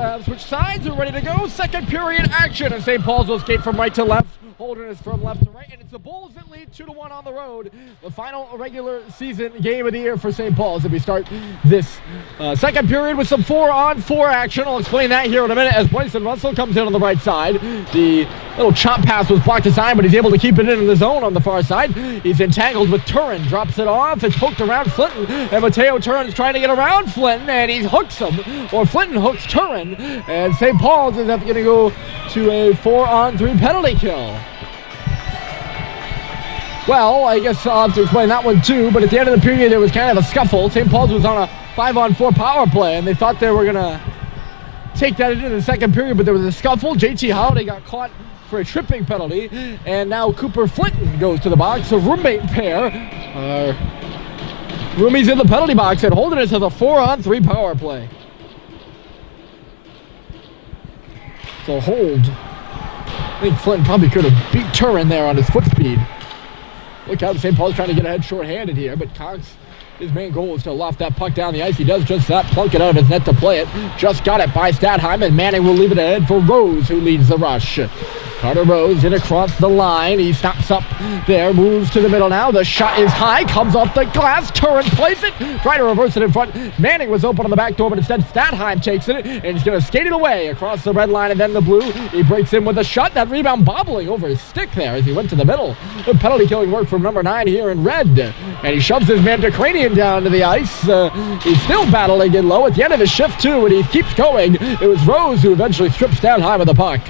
have switched sides. We're ready to go. Second period action. And St. Paul's will skate from right to left. Holderness from left to right. And it's the Bulls that lead 2-1 on the road. The final regular season game of the year for St. Paul's. As we start this second period with some 4-on-4 action. I'll explain that here in a minute as Bryson Russell comes in on the right side. The little chop pass was blocked aside, but he's able to keep it in the zone on the far side. He's entangled with Turin. Drops it off. It's poked around Flinton. And Mateo Turin's trying to get around Flinton. And he hooks him. Or Flinton hooks Turin. And St. Paul's is going to go to a 4-on-3 penalty kill. Well, I guess I'll have to explain that one too, but at the end of the period there was kind of a scuffle. St. Paul's was on a 5-on-4 power play, and they thought they were going to take that into the second period, but there was a scuffle. JT Holiday got caught for a tripping penalty, and now Cooper Flinton goes to the box. A roommate pair. Roomies in the penalty box, and Holderness has a 4-on-3 power play. So hold. I think Flinton probably could have beat Turin there on his foot speed. Look out, St. Paul's trying to get ahead short-handed here, but Cox, his main goal is to loft that puck down the ice. He does just that, plunk it out of his net to play it. Just got it by Stadheim, and Manning will leave it ahead for Rose, who leads the rush. Carter Rose in across the line. He stops up there, moves to the middle now. The shot is high, comes off the glass. Turin plays it, trying to reverse it in front. Manning was open on the back door, but instead Stadheim takes it, and he's going to skate it away across the red line and then the blue. He breaks in with a shot. That rebound bobbling over his stick there as he went to the middle. The penalty killing work from number 9 here in red. And he shoves his man Ukrainian down to the ice. He's still battling in low at the end of his shift too, and he keeps going. It was Rose who eventually strips Stadheim with the puck.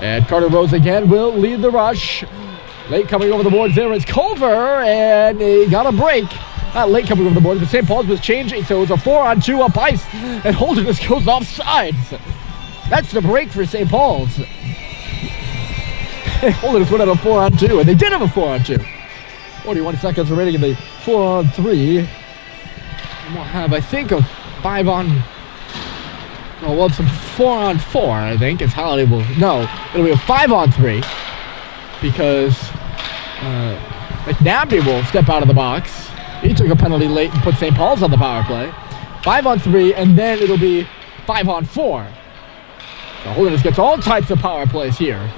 And Carter Rose again will lead the rush. Late coming over the boards there is Culver, and he got a break. Not late coming over the boards, but St. Paul's was changing, so it was a 4-on-2 up ice, and Holderness goes off sides. That's the break for St. Paul's. Holderness went on a 4-on-2, and they did have a 4-on-2. 41 seconds remaining in the 4-on-3. And we'll have, I think, a 5-on... Oh, well, it's a 4-on-4, I think. It's Holiday will... No, it'll be a 5-on-3 because McNabney will step out of the box. He took a penalty late and put St. Paul's on the power play. 5-on-3, and then it'll be 5-on-4. So Holderness gets all types of power plays here.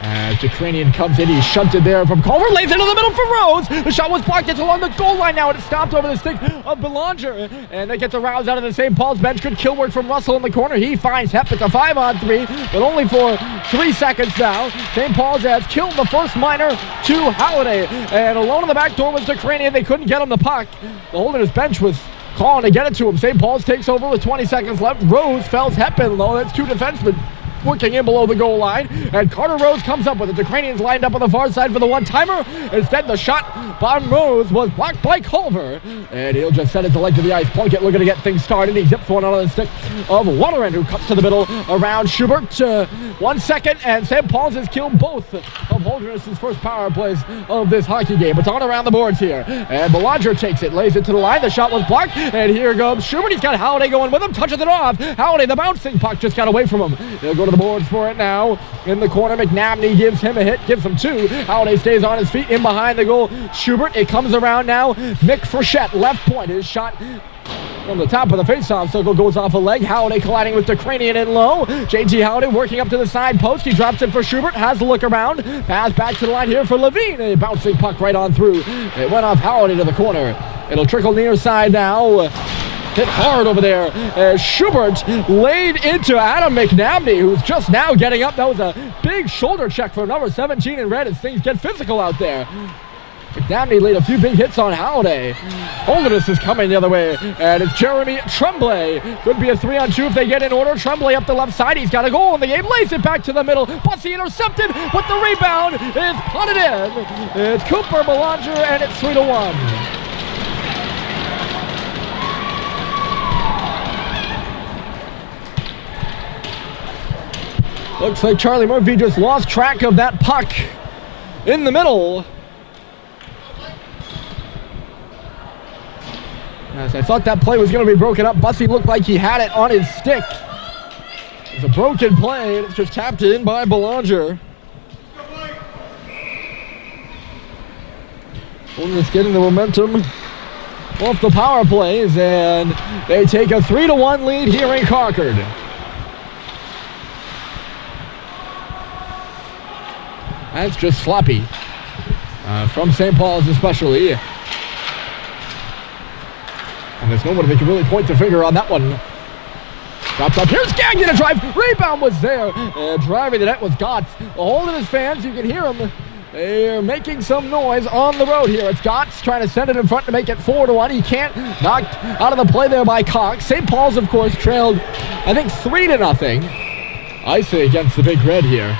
As Ukrainian comes in, he's shunted there from Culver, lays into the middle for Rose. The shot was blocked. It's along the goal line now, and it's stopped over the stick of Belanger. And that gets a rouse out of the St. Paul's bench. Good kill work from Russell in the corner. He finds Hepp. It's a 5-on-3, but only for 3 seconds now. St. Paul's has killed the first minor to Holiday. And alone in the back door was Ukrainian. They couldn't get him the puck. The Holderness bench was calling to get it to him. St. Paul's takes over with 20 seconds left. Rose fells Hepp in low. That's 2 defensemen working in below the goal line, and Carter Rose comes up with it. The Ukrainians lined up on the far side for the one-timer. Instead, the shot by Rose was blocked by Culver, and he'll just send it to leg to the ice. Plunkett looking to get things started. He zips one out of the stick of Waterin, who cuts to the middle around Schubert. 1 second, and St. Paul's has killed both of Holderness' first power plays of this hockey game. It's on around the boards here, and Belanger takes it, lays it to the line. The shot was blocked, and here comes Schubert. He's got Holiday going with him, touches it off. Holiday, the bouncing puck, just got away from him. He'll go to the boards for it now. In the corner, McNabney gives him a hit, gives him 2. Holiday stays on his feet in behind the goal. Schubert, it comes around now. Mick Frechette, left point. His shot from the top of the face-off circle goes off a leg. Holiday colliding with the Ukrainian in low. JT Holiday working up to the side post. He drops it for Schubert, has a look around. Pass back to the line here for Levine. A bouncing puck right on through. It went off Holiday to the corner. It'll trickle near side now. Hit hard over there as Schubert laid into Adam McNabney, who's just now getting up. That was a big shoulder check for number 17 in red as things get physical out there. McNabney laid a few big hits on Holiday. Holderness is coming the other way, and it's Jeremy Tremblay. Could be a 3-on-2 if they get in order. Tremblay up the left side. He's got a goal in the game. Lays it back to the middle. Bussy intercepted, but the rebound is punted in. It's Cooper Belanger, and it's 3-1. Looks like Charlie Murphy just lost track of that puck in the middle. As I thought that play was going to be broken up, Bussy looked like he had it on his stick. It's a broken play, and it's just tapped in by Belanger. Holderness getting the momentum. off the power plays, and they take a 3-1 lead here in Concord. That's just sloppy from St. Paul's especially. And there's nobody that can really point the finger on that one. Drops up. Here's Gagnon to drive. Rebound was there. Driving the net was Gotts. Holderness fans, you can hear them. They're making some noise on the road here. It's Gotts trying to send it in front to make it 4-1. He can't. Knocked out of the play there by Cox. St. Paul's, of course, trailed, I think, 3-0. Icy against the Big Red here.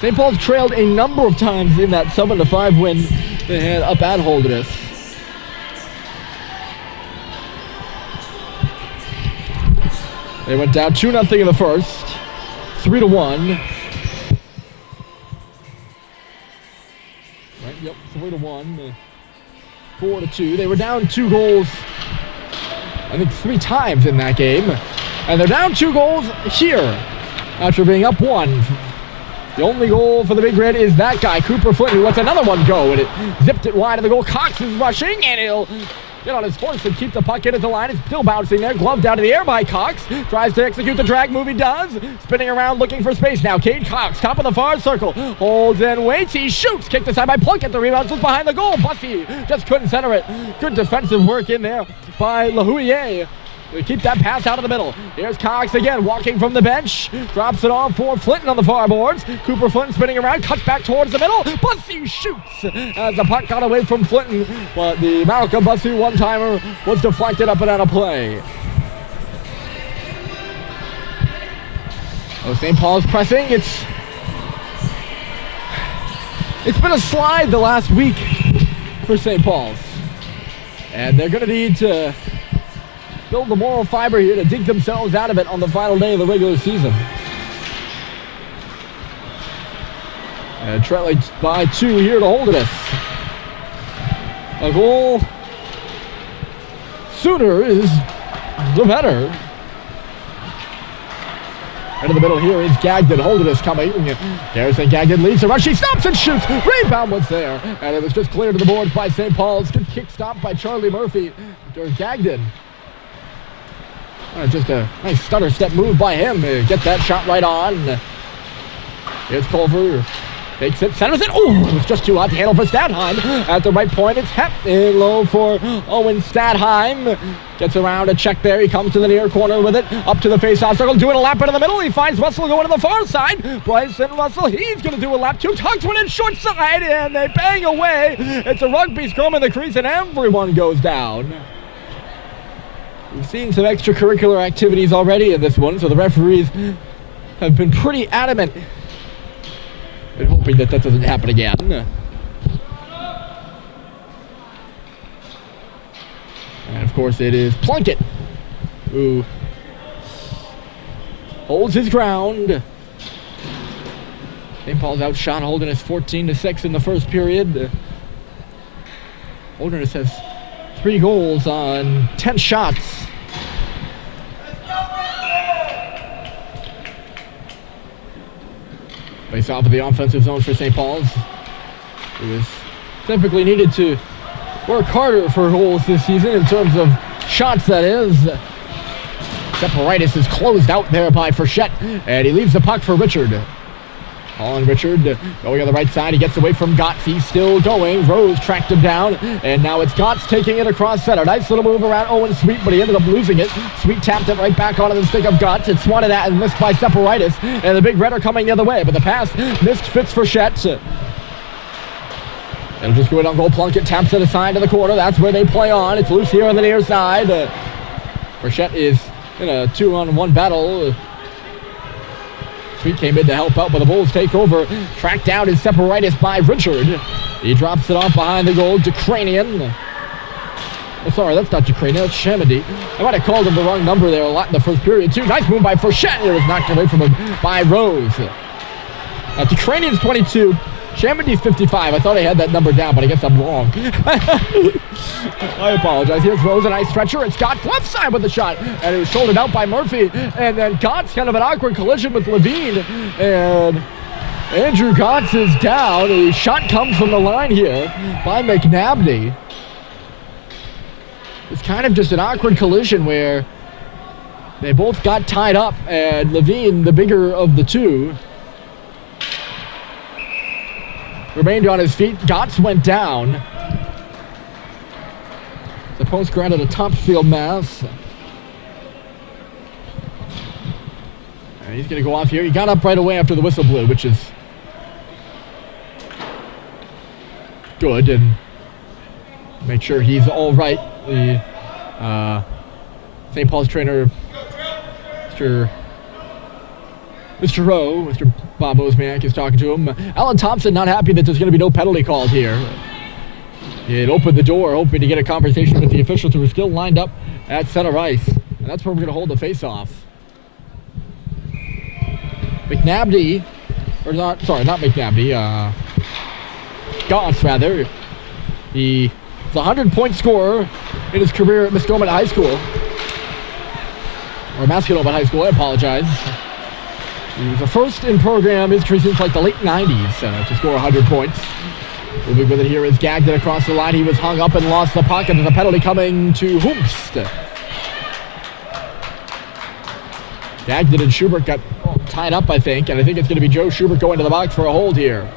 St. Paul's trailed a number of times in that 7-5 win they had up at Holderness. They went down 2-0 in the first, 3-1. Right, yep, 3-1, 4-2. They were down 2 goals, I think 3 times in that game. And they're down 2 goals here after being up 1. The only goal for the Big Red is that guy, Cooper Flint, who lets another one go, and it zipped it wide of the goal. Cox is rushing, and he'll get on his horse and keep the puck in at the line. It's still bouncing there. Glove down to the air by Cox. Tries to execute the drag move. He does. Spinning around looking for space now. Cade Cox, top of the far circle. Holds and waits. He shoots. Kicked aside by Plunkett. The rebound was behind the goal. Bussy just couldn't center it. Good defensive work in there by LaHouillier. We keep that pass out of the middle. Here's Cox again, walking from the bench. Drops it off for Flinton on the far boards. Cooper Flinton spinning around, cuts back towards the middle. Bussy shoots as the puck got away from Flinton. But the Malcolm Bussy one-timer was deflected up and out of play. Oh, St. Paul's pressing. It's been a slide the last week for St. Paul's. And they're going to need to build the moral fiber here to dig themselves out of it on the final day of the regular season. And trailing by 2 here to Holderness. A goal sooner is the better. Right in the middle here is Gagnon. Holderness coming. Garrison Gagnon leads the rush. He stops and shoots. Rebound was there. And it was just cleared to the boards by St. Paul's. Good kick stop by Charlie Murphy. Gagnon. Just a nice stutter step move by him to get that shot right on. Here's Culver. Takes it, centers it. Oh, it was just too hot to handle for Stadheim. At the right point, it's Hepp in low for Owen Stadheim. Gets around a check there. He comes to the near corner with it. Up to the face-off circle, doing a lap into the middle. He finds Russell going to the far side. Bryson Russell, he's going to do a lap too. Tugs one in short side, and they bang away. It's a rugby scrum in the crease, and everyone goes down. We've seen some extracurricular activities already in this one, so the referees have been pretty adamant in hoping that doesn't happen again. And of course it is Plunkett who holds his ground. St. Paul's outshot Holderness 14-6 in the first period. Holderness has 3 goals on 10 shots. Face off of the offensive zone for St. Paul's. It was typically needed to work harder for goals this season in terms of shots, that is. Separitis is closed out there by Frechette, and he leaves the puck for Richard. Colin Richard going on the right side. He gets away from Gotts. He's still going. Rose tracked him down. And now it's Gotts taking it across center. Nice little move around Owen Sweet, but he ended up losing it. Sweet tapped it right back onto the stick of Gotts. It's swatted at and missed by Separitis. And the Big Red are coming the other way. But the pass missed Fitz Frechette. It'll just go in on goal. Plunkett taps it aside to the corner. That's where they play on. It's loose here on the near side. Frechette is in a 2-on-1 battle. Sweet came in to help out, but the Bulls take over. Tracked down is Separitis by Richard. He drops it off behind the goal. Ukrainian. Oh, sorry, that's not Ukrainian. That's Shamedy. I might have called him the wrong number there a lot in the first period, too. Nice move by Frechette. It was knocked away from him by Rose. Ukrainian's 22. Shamedy's 55. I thought I had that number down, but I guess I'm wrong. I apologize. Here's Rose, a nice stretcher. It's Gotts left side with the shot, and it was shouldered out by Murphy. And then Gotts kind of an awkward collision with Levine, and Andrew Gotts is down. A shot comes from the line here by McNabney. It's kind of just an awkward collision where they both got tied up, and Levine, the bigger of the two, remained on his feet. Gotts went down. The post granted a top field mass. And he's going to go off here. He got up right away after the whistle blew, which is good, and make sure he's all right. The St. Paul's trainer, Mr. Rowe, Mr. Bob Wozniak is talking to him. Alan Thompson not happy that there's going to be no penalty called here. He had opened the door, hoping to get a conversation with the officials who were still lined up at center ice. And that's where we're going to hold the face-off. McNabney, or not McNabney, Gotts, rather. He's a 100-point scorer in his career at Mascoma High School. Or Mascoma High School, I apologize. He was the first in program history since like the late 90s to score 100 points. Moving with it here is Gagnon across the line. He was hung up and lost the puck, and there's a penalty coming to Hoomst. Gagnon and Schubert got tied up, I think, and I think it's going to be Joe Schubert going to the box for a hold here.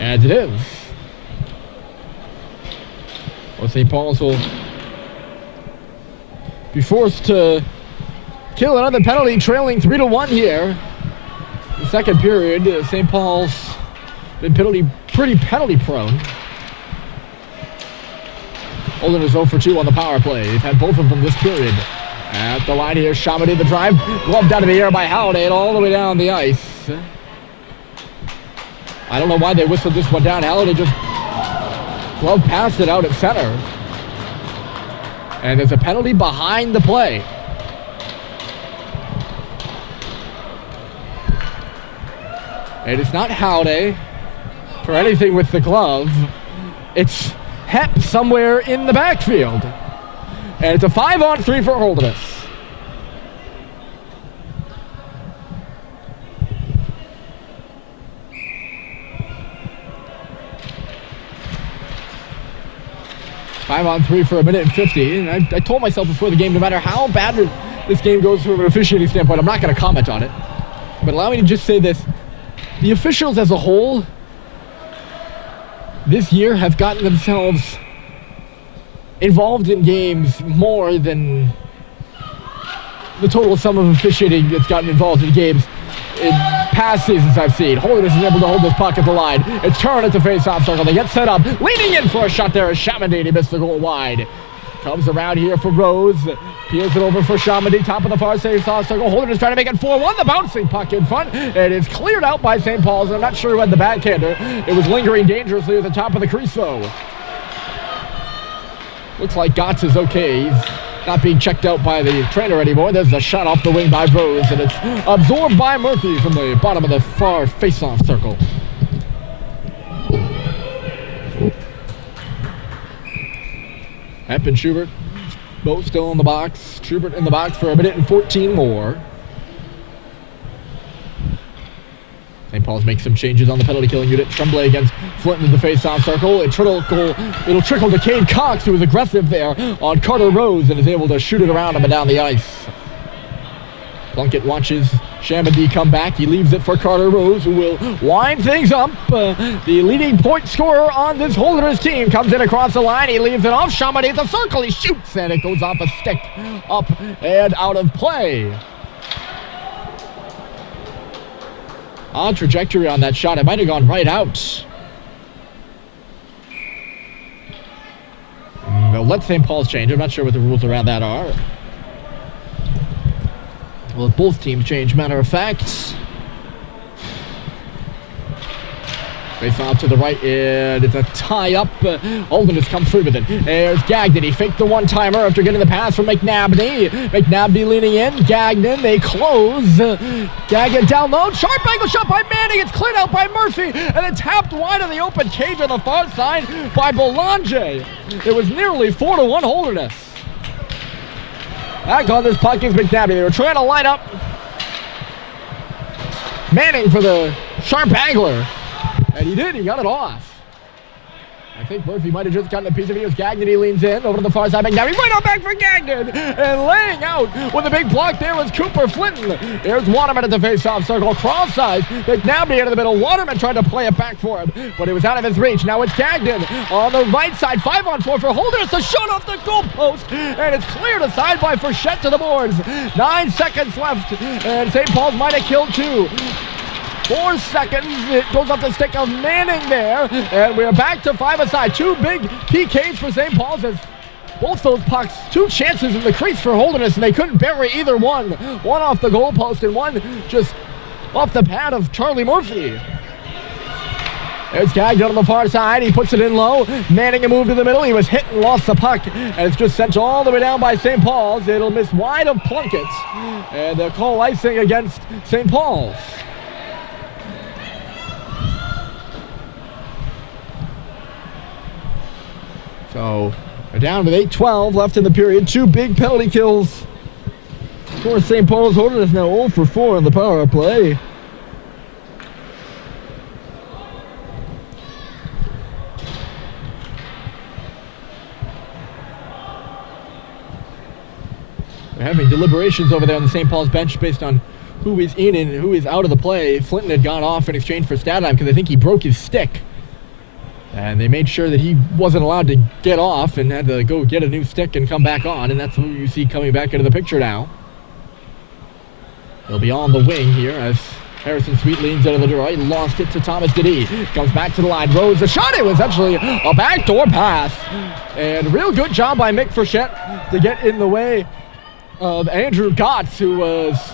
And it is. Well, St. Paul's will be forced to kill another penalty, trailing 3-1 here. The second period, St. Paul's been pretty penalty prone. Holderness 0 for 2 on the power play. They've had both of them this period. At the line here, Chamonix the drive, gloved out of the air by Halliday and all the way down the ice. I don't know why they whistled this one down. Halliday just glove passed it out at center. And there's a penalty behind the play. And it's not Halliday for anything with the glove. It's Hep somewhere in the backfield. And it's a 5-on-3 for Holderness. Five on 3 for 1:50. And I told myself before the game, no matter how bad this game goes from an officiating standpoint, I'm not going to comment on it. But allow me to just say this. The officials as a whole this year have gotten themselves involved in games more than the total sum of officiating that's gotten involved in games in past seasons I've seen. Holderness is able to hold this puck at the line. It's turned at the face-off circle. They get set up. Leaning in for a shot there is Chamonix. He missed the goal wide. Comes around here for Rose. Peels it over for Chamonix. Top of the far face-off circle. Holderness trying to make it 4-1. The bouncing puck in front. It is cleared out by St. Paul's. I'm not sure who had the backhander. It was lingering dangerously at the top of the crease, though. Looks like Gotts is okay. He's not being checked out by the trainer anymore. There's a shot off the wing by Rose, and it's absorbed by Murphy from the bottom of the far face-off circle. Hep and Schubert both still in the box. Schubert in the box for 1:14 more. St. Paul's makes some changes on the penalty killing unit. Tremblay against Flint in the face-off circle. It'll trickle to Cade Cox, who was aggressive there on Carter Rose and is able to shoot it around him and down the ice. Plunkett watches Chamonix come back. He leaves it for Carter Rose, who will wind things up. The leading point scorer on this Holderness team comes in across the line. He leaves it off Chamonix at the circle. He shoots, and it goes off a stick, up and out of play. Odd trajectory on that shot. It might have gone right out. They'll let St. Paul's change. I'm not sure what the rules around that are. Well, both teams change, matter of fact. Face off to the right, and it's a tie-up. Holderness comes through with it. There's Gagnon. He faked the one-timer after getting the pass from McNabney. McNabney leaning in. Gagnon, they close. Gagnon down low. Sharp angle shot by Manning. It's cleared out by Murphy, and then tapped wide of the open cage on the far side by Belanger. It was nearly 4-1 Holderness. Back on this puck is McNabney. They were trying to line up Manning for the sharp angler. And he did. He got it off. I think Murphy might have just gotten a piece of it. He was Gagnon. He leans in over to the far side. McNabb right on back for Gagnon. And laying out with a big block there was Cooper Flinton. There's Waterman at the face-off circle. Cross size. McNabb into the middle. Waterman tried to play it back for him, but it was out of his reach. Now it's Gagnon on the right side. 5-on-4 for Holderness. A shot off the goalpost. And it's cleared aside by Frechette to the boards. 9 seconds left. And St. Paul's might have killed 2. 4 seconds, it goes off the stick of Manning there, and we're back to 5-a-side. 2 big PKs for St. Paul's as both those pucks, 2 chances in the crease for Holderness, and they couldn't bury either one. One off the goalpost and one just off the pad of Charlie Murphy. There's Gagnon on the far side. He puts it in low. Manning a move to the middle. He was hit and lost the puck, and it's just sent all the way down by St. Paul's. It'll miss wide of Plunkett, and they'll call icing against St. Paul's. So, they're down with 8:12 left in the period. 2 big penalty kills for St. Paul's. Holderness now 0 for 4 on the power play. They're having deliberations over there on the St. Paul's bench based on who is in and who is out of the play. Flinton had gone off in exchange for stat time because I think he broke his stick. And they made sure that he wasn't allowed to get off and had to go get a new stick and come back on. And that's who you see coming back into the picture now. He'll be on the wing here as Harrison Sweet leans out of the door. He lost it to Thomas Diddy. Comes back to the line. Rose the shot. It was actually a backdoor pass. And real good job by Mick Frechette to get in the way of Andrew Gotts, who was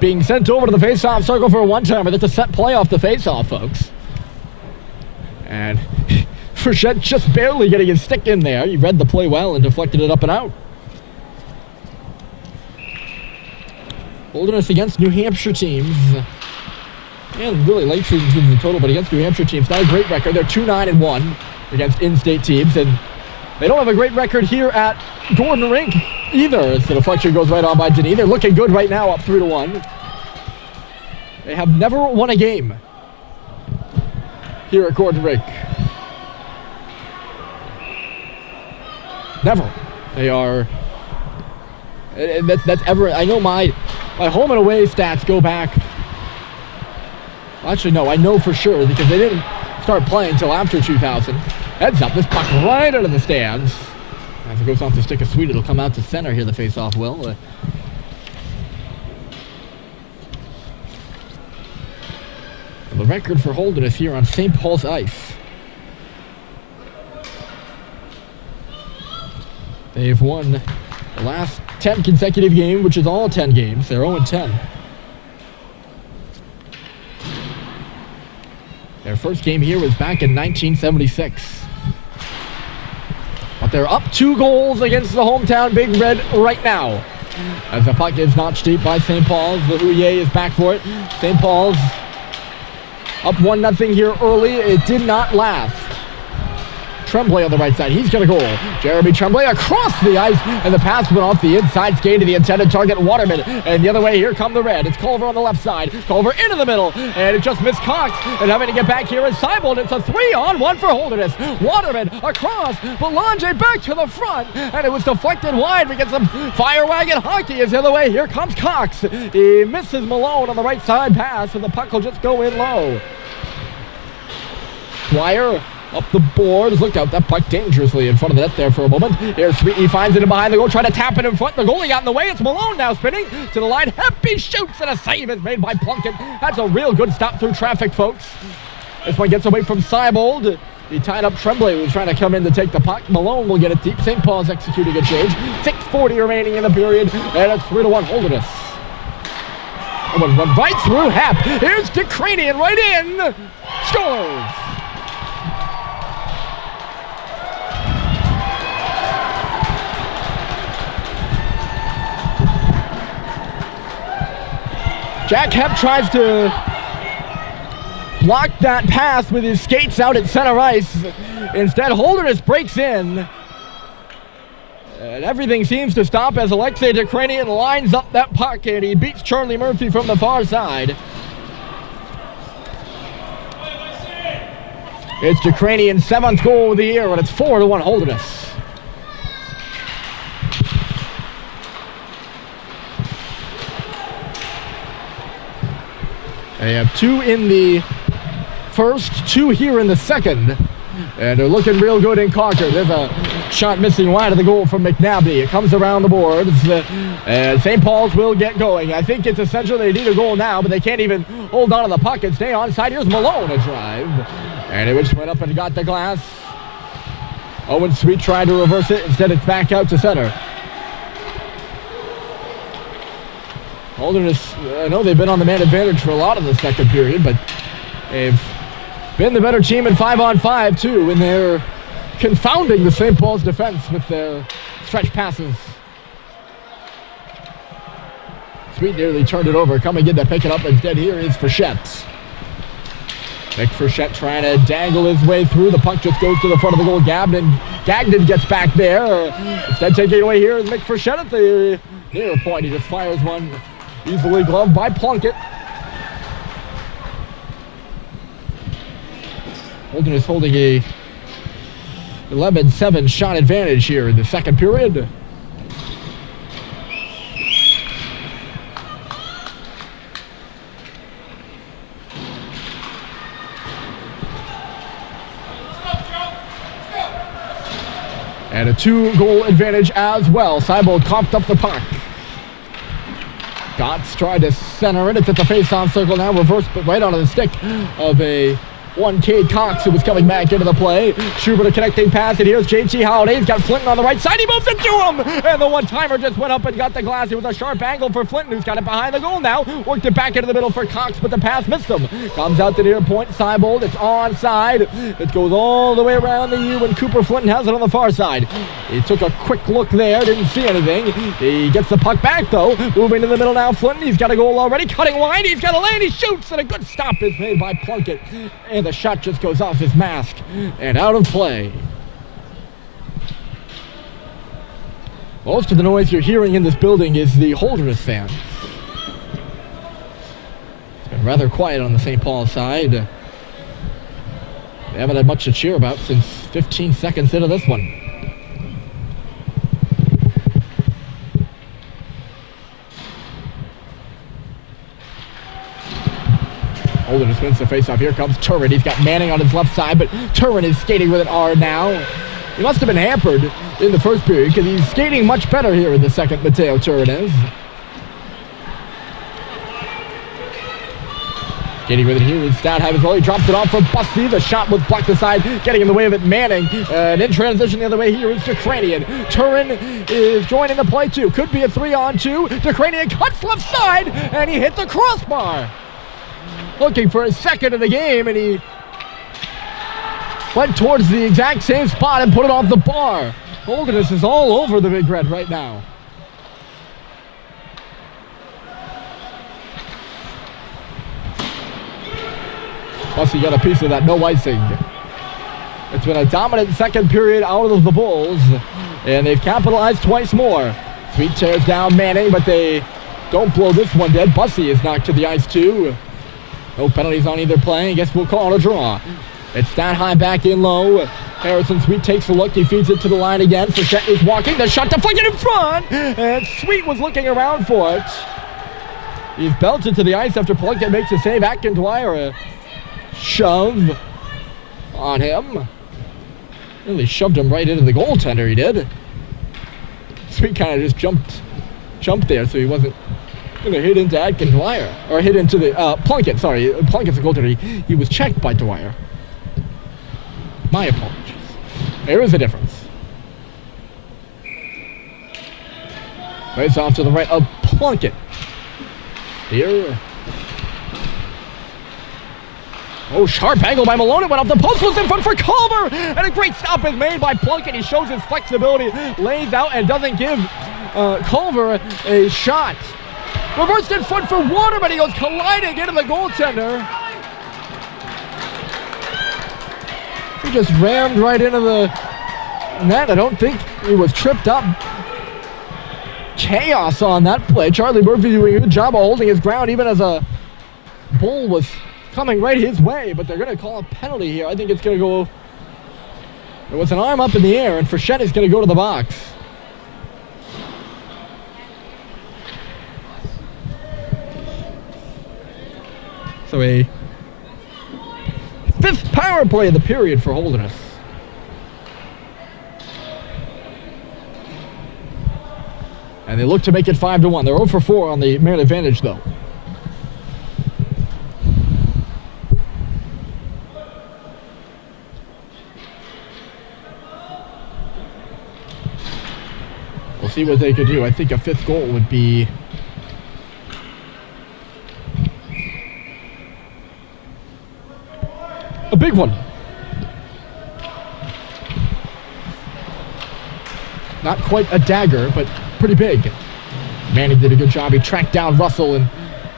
being sent over to the face-off circle for a one-timer. That's a set play off the face-off, folks. And Frechette just barely getting his stick in there. He read the play well and deflected it up and out. Holderness against New Hampshire teams. And really late season teams in total, but against New Hampshire teams, not a great record. They're 2-9-1 against in-state teams, and they don't have a great record here at Gordon Rink either. As the deflection goes right on by Denis. They're looking good right now, up 3-1. They have never won a game here at Gordon Rink. Never. They are. That's ever. I know my home and away stats go back. Actually, no, I know for sure because they didn't start playing until after 2000. Heads up, this puck right out of the stands. As it goes off the stick of Sweet, it'll come out to center here. The face-off will. The record for Holderness here on St. Paul's ice. They've won the last 10 consecutive games, which is all 10 games. They're 0-10. Their first game here was back in 1976. But they're up 2 goals against the hometown Big Red right now. As the puck is notched deep by St. Paul's. The Houillet is back for it. St. Paul's up 1-0 here early. It did not last. Tremblay on the right side. He's going to goal. Jeremy Tremblay across the ice, and the pass went off the inside skate to the intended target, Waterman. And the other way, here come the Red. It's Culver on the left side. Culver into the middle, and it just missed Cox. And having to get back here is Seibold. It's a 3-on-1 for Holderness. Waterman across, Belanger back to the front, and it was deflected wide. We get some fire wagon hockey as the other way. Here comes Cox. He misses Malone on the right side pass, and the puck will just go in low. Dwyer up the boards. Look out, that puck dangerously in front of the net there for a moment. Here's Sweet. He finds it in behind the goal, trying to tap it in front. The goalie got in the way. It's Malone now spinning to the line. Happy shoots, and a save is made by Plunkett. That's a real good stop through traffic, folks. This one gets away from Seibold. He tied up Tremblay, who was trying to come in to take the puck. Malone will get it deep. St. Paul's executing a change. 6:40 remaining in the period, and it's 3-1 Holderness. One run right through Happ. Here's DeCranian right in. Scores! Jack Hepp tries to block that pass with his skates out at center ice. Instead, Holderness breaks in. And everything seems to stop as Alexei DeCranian lines up that puck, and he beats Charlie Murphy from the far side. It's Ukrainian's 7th goal of the year, and it's 4-1 Holderness. They have 2 in the first, 2 here in the second. And they're looking real good in Concord. There's a shot missing wide of the goal from McNabney. It comes around the boards. And St. Paul's will get going. I think it's essential they need a goal now, but they can't even hold on to the puck and stay onside. Here's Malone, a drive. And it just went up and got the glass. Owen Sweet tried to reverse it. Instead, it's back out to center. Holderness, I know they've been on the man advantage for a lot of the second period, but they've been the better team in 5-on-5 too, and they're confounding the St. Paul's defense with their stretch passes. Sweet nearly turned it over, coming in to pick it up. Instead, here is Frechette. Nick Frechette trying to dangle his way through. The puck just goes to the front of the goal. Gagnon gets back there. Instead, taking it away here is Nick Frechette at the near point. He just fires one easily gloved by Plunkett. Holderness holding a 11-7 shot advantage here in the second period. And a 2-goal advantage as well. Seibold coughed up the puck. Gotts tried to center it. It's at the face-off circle now. Reversed, but right onto the stick of a Cade Cox, who was coming back into the play. Schubert a connecting pass, and here's JT Holiday. He's got Flinton on the right side. He moves it to him, and the one-timer just went up and got the glass. It was a sharp angle for Flinton, who's got it behind the goal now. Worked it back into the middle for Cox, but the pass missed him. Comes out to near point. Seibold, it's onside. It goes all the way around the U, and Cooper Flinton has it on the far side. He took a quick look there, didn't see anything. He gets the puck back, though. Moving to the middle now, Flinton. He's got a goal already. Cutting wide. He's got a lane. He shoots, and a good stop is made by Plunkett. And the shot just goes off his mask and out of play. Most of the noise you're hearing in this building is the Holderness fans. It's been rather quiet on the St. Paul side. They haven't had much to cheer about since 15 seconds into this one. Holderness wins the faceoff. Here comes Turin. He's got Manning on his left side, but Turin is skating with it hard now. He must have been hampered in the first period because he's skating much better here in the second, Mateo Turin is. Skating with it here is Stadheim as well. He drops it off for Bussy. The shot was blocked aside, getting in the way of it, Manning. And in transition the other way here is Ukrainian. Turin is joining the play too. Could be a 3-on-2. Ukrainian cuts left side, and he hit the crossbar. Looking for his second of the game, and he went towards the exact same spot and put it off the bar. Holderness is all over the Big Red right now. Bussy got a piece of that, no icing. It's been a dominant second period out of the Bulls, and they've capitalized twice more. Sweet tears down Manning, but they don't blow this one dead. Bussy is knocked to the ice too. No penalties on either play. I guess we'll call it a draw. It's Stadheim back in low. Harrison Sweet takes a look. He feeds it to the line again. Frechette is walking. The shot deflected in front. And Sweet was looking around for it. He's belted to the ice after Plunkett makes a save. Atkin Dwyer a shove on him. Really shoved him right into the goaltender, he did. Sweet kind of just jumped there, so he wasn't going to hit into Atkin Dwyer. Or hit into the, Plunkett, sorry. Plunkett's the goaltender. He was checked by Dwyer. My apologies. There is a difference. Face off to the right of Plunkett. Here. Oh, sharp angle by Malone. It went off the post. Was in front for Culver. And a great stop is made by Plunkett. He shows his flexibility. Lays out and doesn't give Culver a shot. Reversed in front for Waterman. He goes colliding into the goaltender. He just rammed right into the net. I don't think he was tripped up. Chaos on that play. Charlie Murphy doing a good job of holding his ground even as a Bull was coming right his way, but they're going to call a penalty here. I think it's going to go... There was an arm up in the air, and Frechette is going to go to the box. So a 5th power play of the period for Holderness. And they look to make it 5-1. They're 0 for 4 on the man advantage, though. We'll see what they could do. I think a 5th goal would be... a big one. Not quite a dagger, but pretty big. Manning did a good job. He tracked down Russell and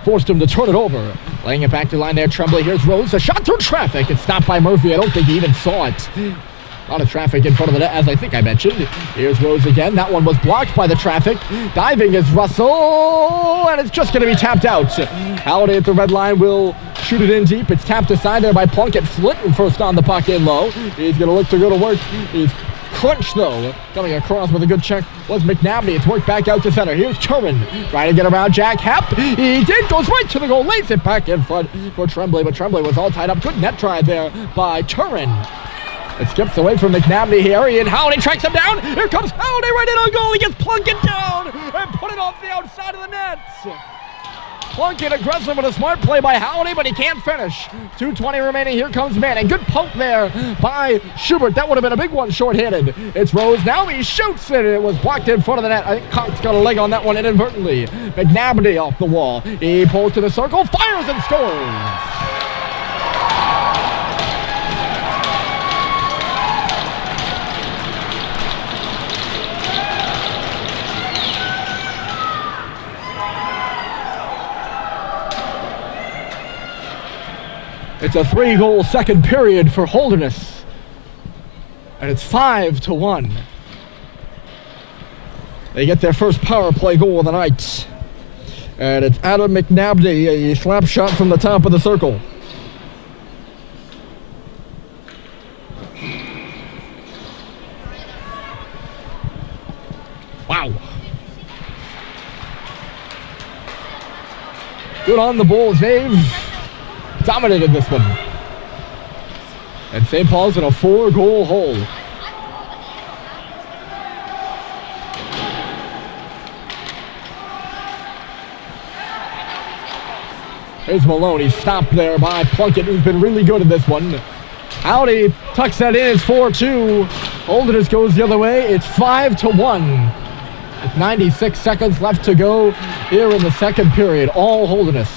forced him to turn it over. Laying it back to line there, Tremblay. Here's Rose. A shot through traffic. It's stopped by Murphy. I don't think he even saw it. A lot of traffic in front of the net, as I think I mentioned. Here's Rose again. That one was blocked by the traffic. Diving is Russell, and it's just going to be tapped out. Halliday at the red line will shoot it in deep. It's tapped aside there by Plunkett. Flitton first on the puck in low. He's going to look to go to work. He's crunched, though. Coming across with a good check was McNabney. It's worked back out to center. Here's Turin trying to get around Jack Hepp. He did. Goes right to the goal. Lays it back in front for Tremblay, but Tremblay was all tied up. Good net try there by Turin. It skips away from McNabney here, and Halliday tracks him down. Here comes Halliday right in on goal. He gets Plunkett down and put it off the outside of the net. Plunkett aggressive with a smart play by Halliday, but he can't finish. 2:20 remaining. Here comes Manning. Good poke there by Schubert. That would have been a big one short-handed. It's Rose. Now he shoots it. It was blocked in front of the net. I think Cox got a leg on that one inadvertently. McNabney off the wall. He pulls to the circle, fires and scores. It's a 3-goal second period for Holderness. And it's 5-1. They get their first power play goal of the night. And it's Adam McNabney, a slap shot from the top of the circle. Wow. Good on the Bulls. They've dominated this one. And St. Paul's in a 4-goal hole. Here's Malone. He's stopped there by Plunkett, who's been really good in this one. Howdy tucks that in. It's 4-2. Holderness goes the other way. It's 5-1. With 96 seconds left to go here in the second period. All Holderness.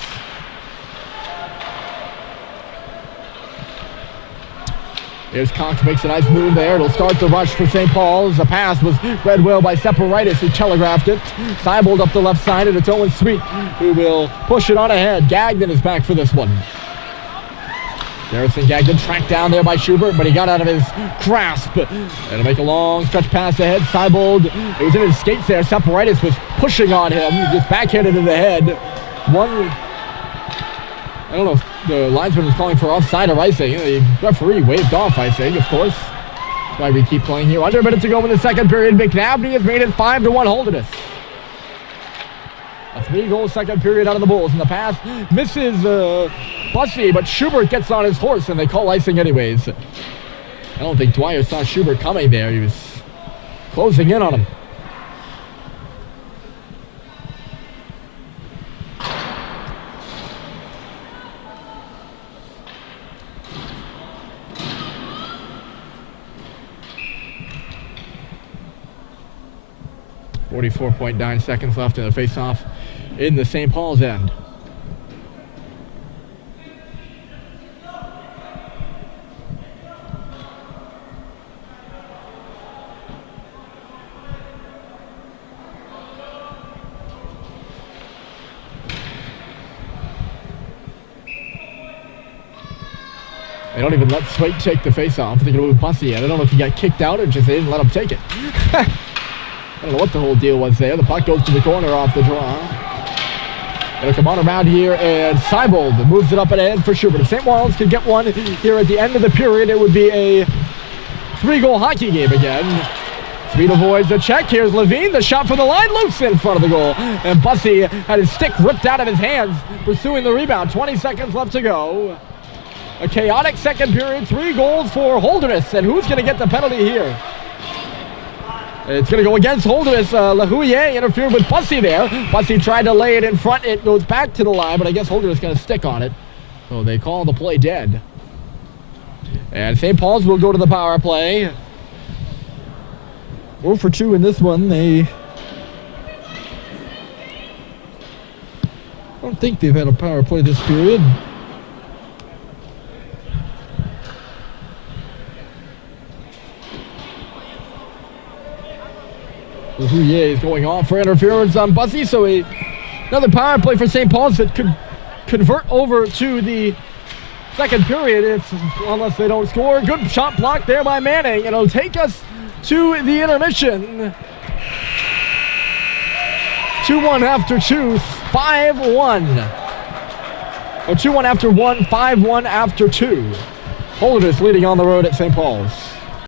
Here's Cox, makes a nice move there. It'll start the rush for St. Paul's. The pass was read well by Separitis, who telegraphed it. Seibold up the left side, and it's Owen Sweet, who will push it on ahead. Gagnon is back for this one. Garrison Gagnon tracked down there by Schubert, but he got out of his grasp. And to make a long stretch pass ahead, Seibold, it was in his skates there. Separitis was pushing on him, just backhanded in the head. I don't know if the linesman was calling for offside or icing. The referee waved off icing, of course. That's why we keep playing here. Under a minute to go in the second period. McNabney has made it 5-1 Holderness. A 3-goal second period out of the Bulls. And the pass misses Bussey, but Schubert gets on his horse, and they call icing anyways. I don't think Dwyer saw Schubert coming there. He was closing in on him. .9 seconds left in the face-off in the St. Paul's end. They don't even let Swait take the face-off. They're going to move Bussey in. I don't know if he got kicked out or just they didn't let him take it. I don't know what the whole deal was there. The puck goes to the corner off the draw. It'll come on around here, and Seibold moves it up and in for Schubert. If St. Lawrence could get one here at the end of the period, it would be a 3-goal hockey game again. Speed avoids the check. Here's Levine. The shot from the line, loose in front of the goal. And Bussey had his stick ripped out of his hands, pursuing the rebound. 20 seconds left to go. A chaotic second period. 3 goals for Holderness. And who's going to get the penalty here? It's going to go against Holderness. Lahuye interfered with Bussey there. Bussey tried to lay it in front. It goes back to the line, but I guess Holderness is going to stick on it. So they call the play dead. And St. Paul's will go to the power play. 0 for 2 in this one. I don't think they've had a power play this period. Lahuye is going off for interference on Bussey, so another power play for St. Paul's that could convert over to the second period unless they don't score. Good shot blocked there by Manning, and it'll take us to the intermission. 2-1 after 2, 5-1. Or 2-1 after 1, 5-1 after 2. Holderness leading on the road at St. Paul's.